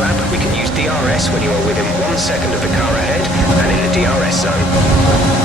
lap, we can use DRS when you are within 1 second of the car ahead and in the DRS zone.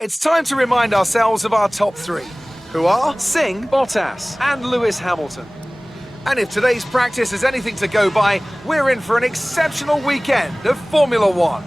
It's time to remind ourselves of our top three, who are Singh, Bottas and Lewis Hamilton. And if today's practice is anything to go by, we're in for an exceptional weekend of Formula One.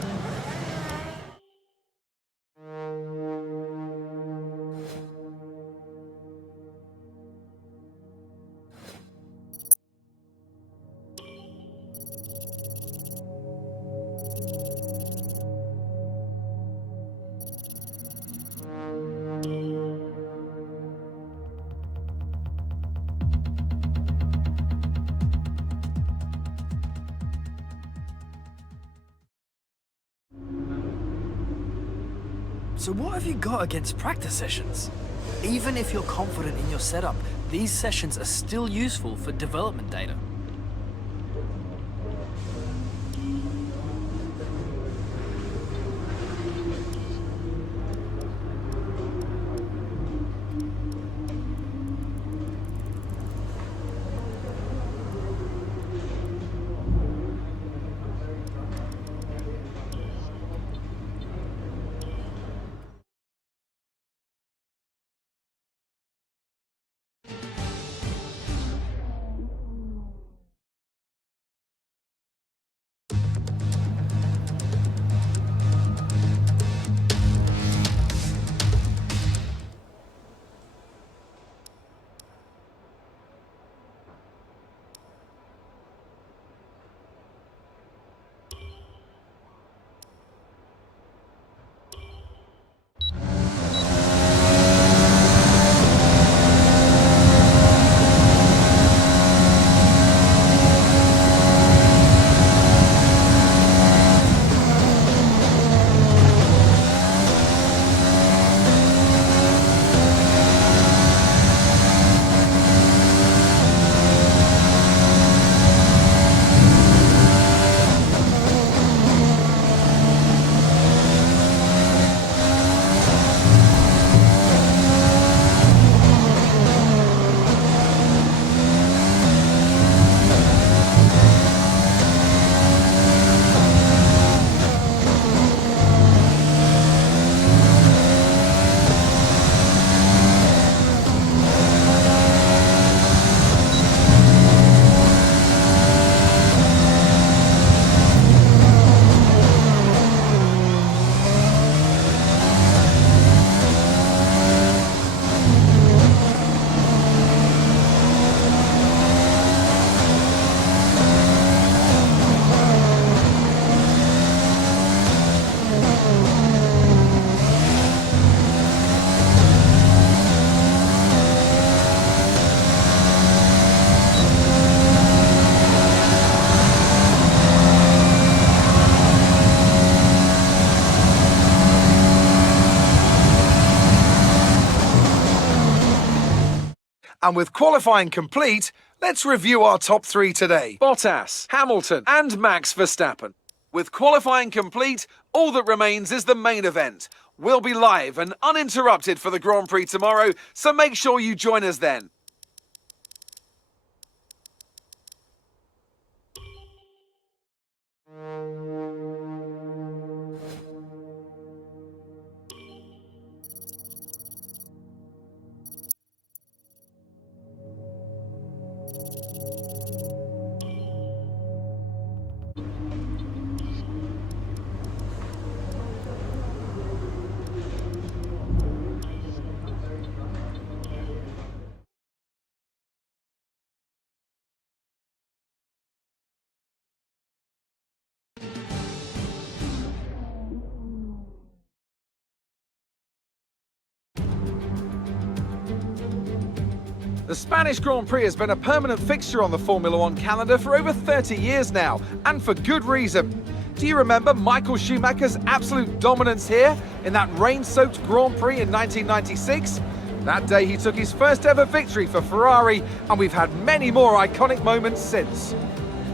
So what have you got against practice sessions? Even if you're confident in your setup, these sessions are still useful for development data. And with qualifying complete, let's review our top 3 today. Bottas, Hamilton, and Max Verstappen. With qualifying complete, all that remains is the main event. We'll be live and uninterrupted for the Grand Prix tomorrow, so make sure you join us then. The Spanish Grand Prix has been a permanent fixture on the Formula One calendar for over 30 years now, and for good reason. Do you remember Michael Schumacher's absolute dominance here in that rain-soaked Grand Prix in 1996? That day he took his first ever victory for Ferrari, and we've had many more iconic moments since.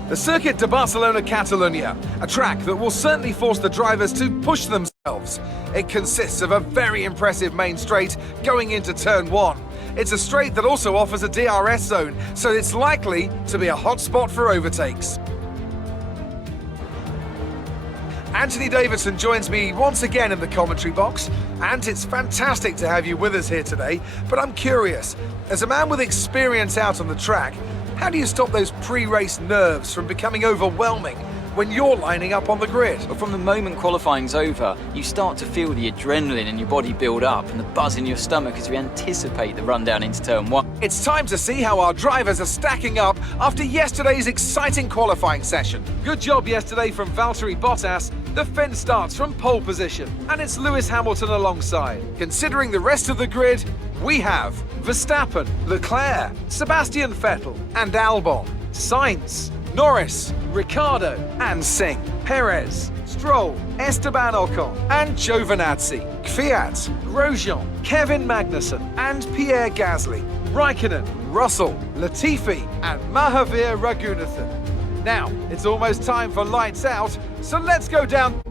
The Circuit de Barcelona-Catalunya, a track that will certainly force the drivers to push themselves. It consists of a very impressive main straight going into turn 1. It's a straight that also offers a DRS zone, so it's likely to be a hot spot for overtakes. Anthony Davidson joins me once again in the commentary box, and it's fantastic to have you with us here today, but I'm curious, as a man with experience out on the track, how do you stop those pre-race nerves from becoming overwhelming when you're lining up on the grid? But from the moment qualifying's over, you start to feel the adrenaline in your body build up and the buzz in your stomach as you anticipate the run down into turn 1. It's time to see how our drivers are stacking up after yesterday's exciting qualifying session. Good job yesterday from Valtteri Bottas. The fence starts from pole position, and it's Lewis Hamilton alongside. Considering the rest of the grid, we have Verstappen, Leclerc, Sebastian Vettel, and Albon, Sainz, Norris, Ricciardo, and Singh, Perez, Stroll, Esteban Ocon, and Giovinazzi, Kvyat, Grosjean, Kevin Magnussen, and Pierre Gasly, Raikkonen, Russell, Latifi, and Mahavir Raghunathan. Now, it's almost time for lights out, so let's go down.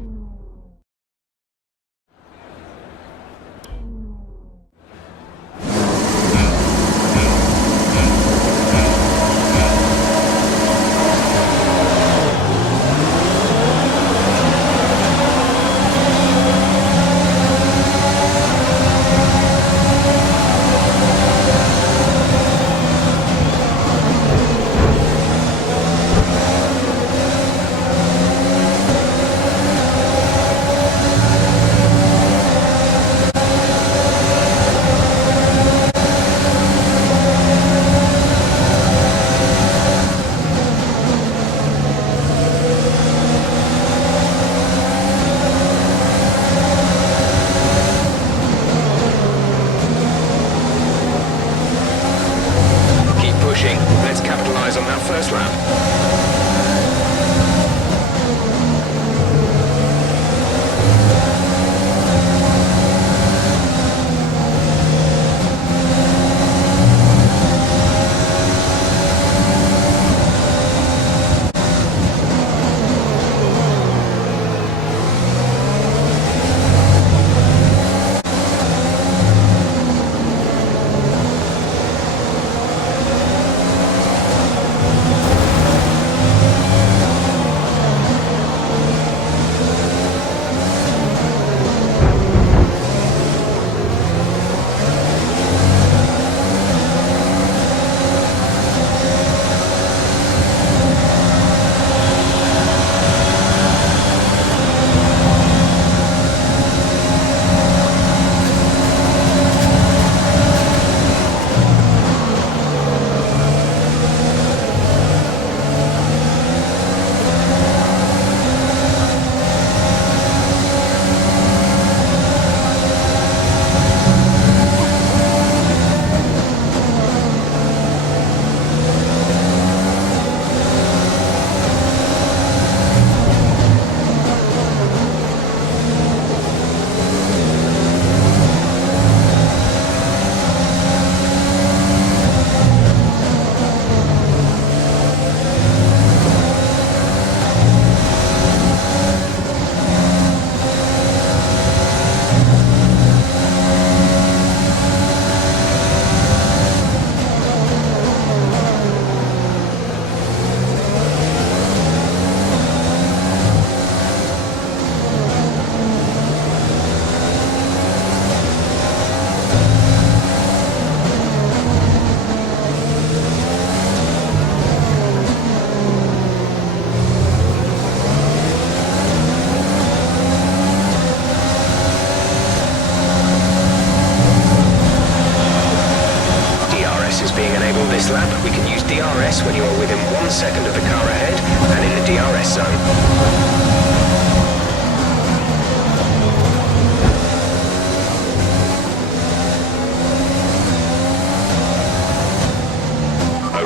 this lap, we can use DRS when you are within 1 second of the car ahead and in the DRS zone.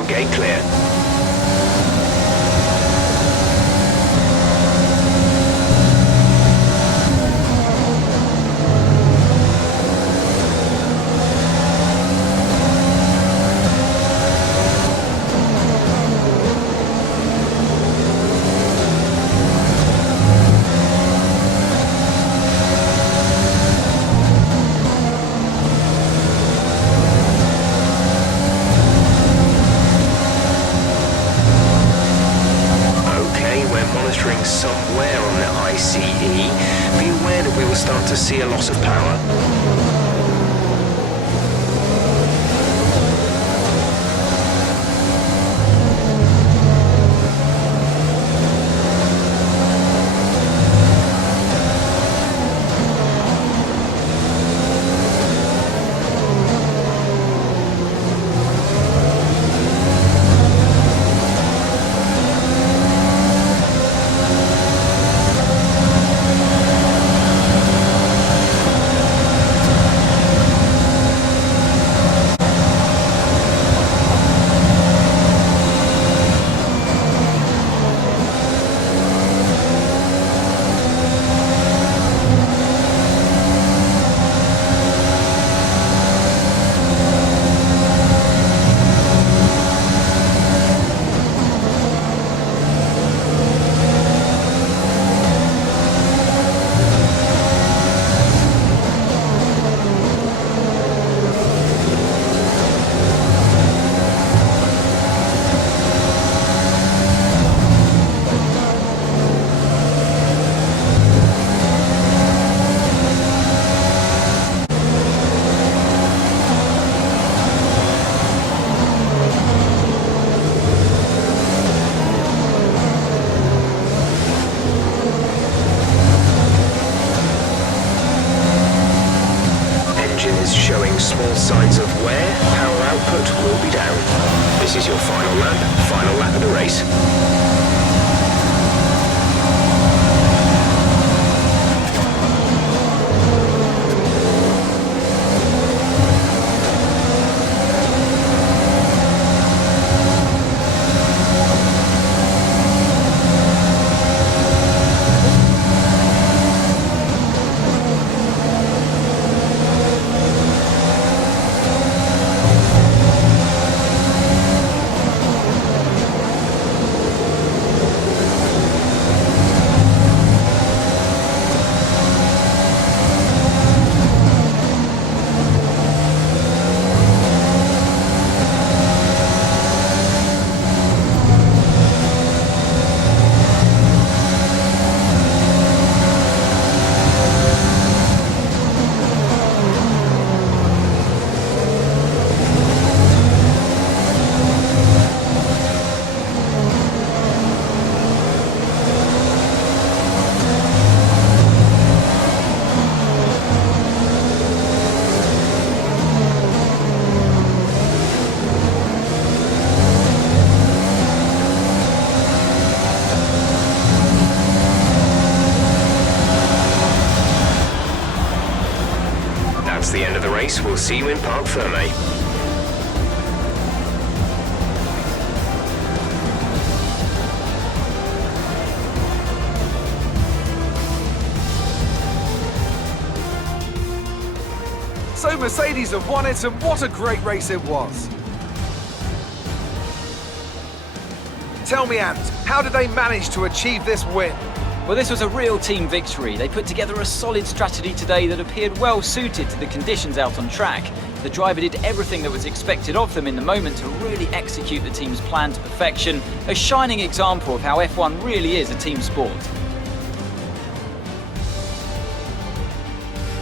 Okay, clear. Somewhere on the ICE, be aware that we will start to see a loss of power. Showing small signs of wear, power output will be down. This is your final lap of the race. That's the end of the race. We'll see you in Parc Fermé. So Mercedes have won it, and what a great race it was. Tell me, Ant, how did they manage to achieve this win? Well, this was a real team victory. They put together a solid strategy today that appeared well suited to the conditions out on track. The driver did everything that was expected of them in the moment to really execute the team's plan to perfection, a shining example of how F1 really is a team sport.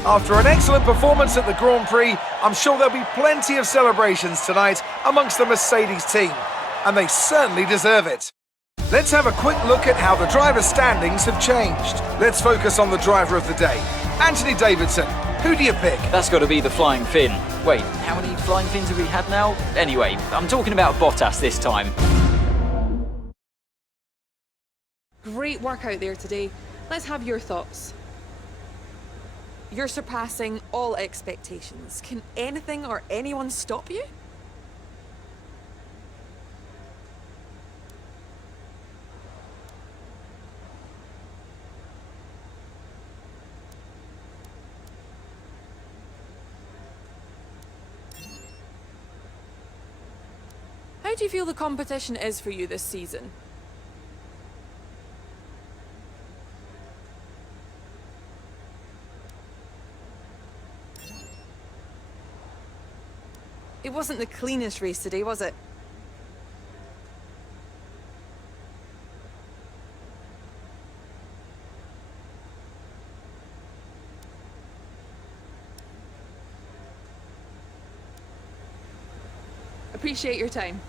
After an excellent performance at the Grand Prix, I'm sure there'll be plenty of celebrations tonight amongst the Mercedes team, and they certainly deserve it. Let's have a quick look at how the driver standings have changed. Let's focus on the driver of the day, Anthony Davidson. Who do you pick? That's got to be the flying Finn. Wait, how many flying Finns have we had now? Anyway, I'm talking about Bottas this time. Great work out there today. Let's have your thoughts. You're surpassing all expectations. Can anything or anyone stop you? How do you feel the competition is for you this season? It wasn't the cleanest race today, was it? Appreciate your time.